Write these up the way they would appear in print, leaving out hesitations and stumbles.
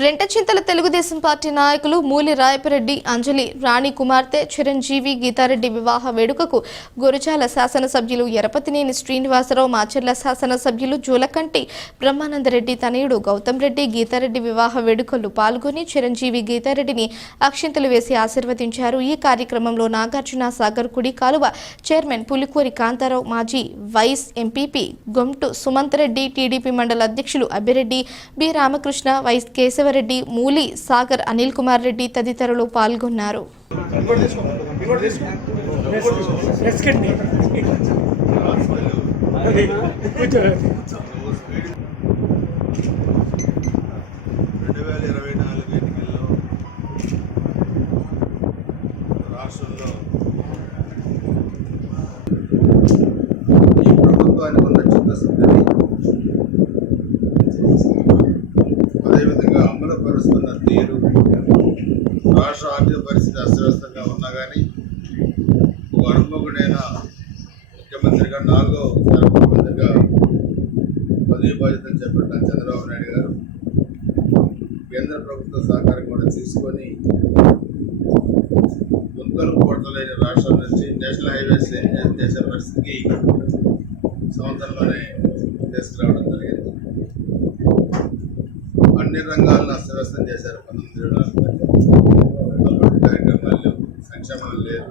Rentachintala Telugu Desam party నాయకులు మూలి రాయపరెడ్డి అంజలి రాణి కుమార్తె చిరంజీవి గీతారెడ్డి వివాహ వేడుకకు గురజాల శాసనసభ్యులు ఎరపతినేని శ్రీనివాసరావు, మాచర్ల శాసనసభ్యులు జూలకంటి బ్రహ్మానందరెడ్డి తనయుడు గౌతమ్ రెడ్డి గీతారెడ్డి వివాహ వేడుకల్లో పాల్గొని చిరంజీవి గీతారెడ్డిని అక్షింతలు వేసి ఆశీర్వదించారు. ఈ కార్యక్రమంలో నాగార్జున సాగర్ కుడి కాలువ చైర్మన్ పులికూరి కాంతారావు, మాజీ vice MPP going to Sumanth Reddy, TDP మండల అధ్యక్షులు అభిరెడ్డి, బి రామకృష్ణ, వైస్ కేశవరెడ్డి, మూలి సాగర్ అనిల్ కుమార్ రెడ్డి తదితరులు పాల్గొన్నారు. రాష్ట్రంలో ఈ ప్రభుత్వానికి ఉన్న చిత్తశుద్ధిని అదేవిధంగా అమలుపరుస్తున్న తీరు, రాష్ట్ర ఆర్థిక పరిస్థితి అస్తవ్యస్తంగా ఉన్నా కానీ ఒక అనుభవకుడైన ముఖ్యమంత్రిగా 4వ ముఖ్యమంత్రిగా పదవి బాధ్యతలు చేపట్టిన చంద్రబాబు నాయుడు గారు కేంద్ర ప్రభుత్వ సహకారం కూడా తీసుకొని గుంతలు పూర్తలేని రాష్ట్రాల నుంచి నేషనల్ హైవేస్ చేసే పరిస్థితికి సంవత్సరంలోనే తీసుకురావడం జరిగింది. అన్ని రంగాలను అస్తవ్యస్తం చేశారు. 19 అభివృద్ధి కార్యక్రమాలు లేవు, సంక్షేమం లేదు,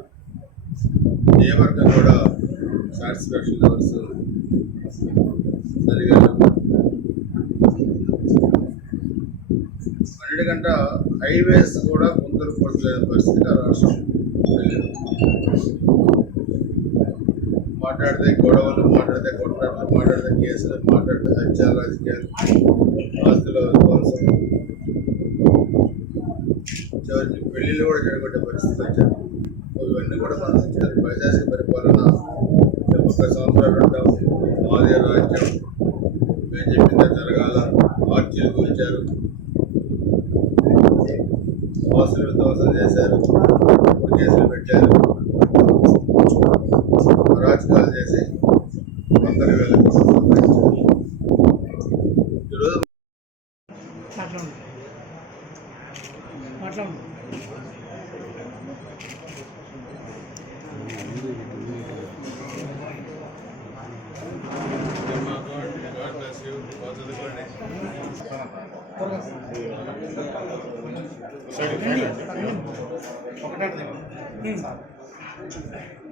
ఏ వర్గం కూడా సాటిస్ఫాక్షన్ లెవెల్స్ సరిగా లేవు. అన్నిటికంటే హైవేస్ కూడా గుంతలు పూర్తలేని పరిస్థితిగా రాష్ట్రం మాట్లాడితే గొడవలు, మాట్లాడితే కొట్లాటలు, మాట్లాడితే కేసులు, మాట్లాడితే హత్యలు, రాజకీయాలు, ఆస్తుల విధ్వంసం, చివరికి పెళ్లిళ్ళు కూడా జరగొట్టే పరిస్థితి వచ్చారు. ఇవన్నీ కూడా మనం ఇచ్చారు. వైశాఖ పరిపాలన 30 సంవత్సరాలు ఉంటాం, మాదే రాజ్యం, మేము చెప్పిందే జరగాల, ఆర్చీలు కూల్చారు, ఆస్తులు విధ్వంసం చేశారు, కేసులు పెట్టారు, రాజకీయాలు చేసి 100,000 కోట్లు సంపాదించారు. ఈరోజు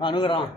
అనుగ్రహం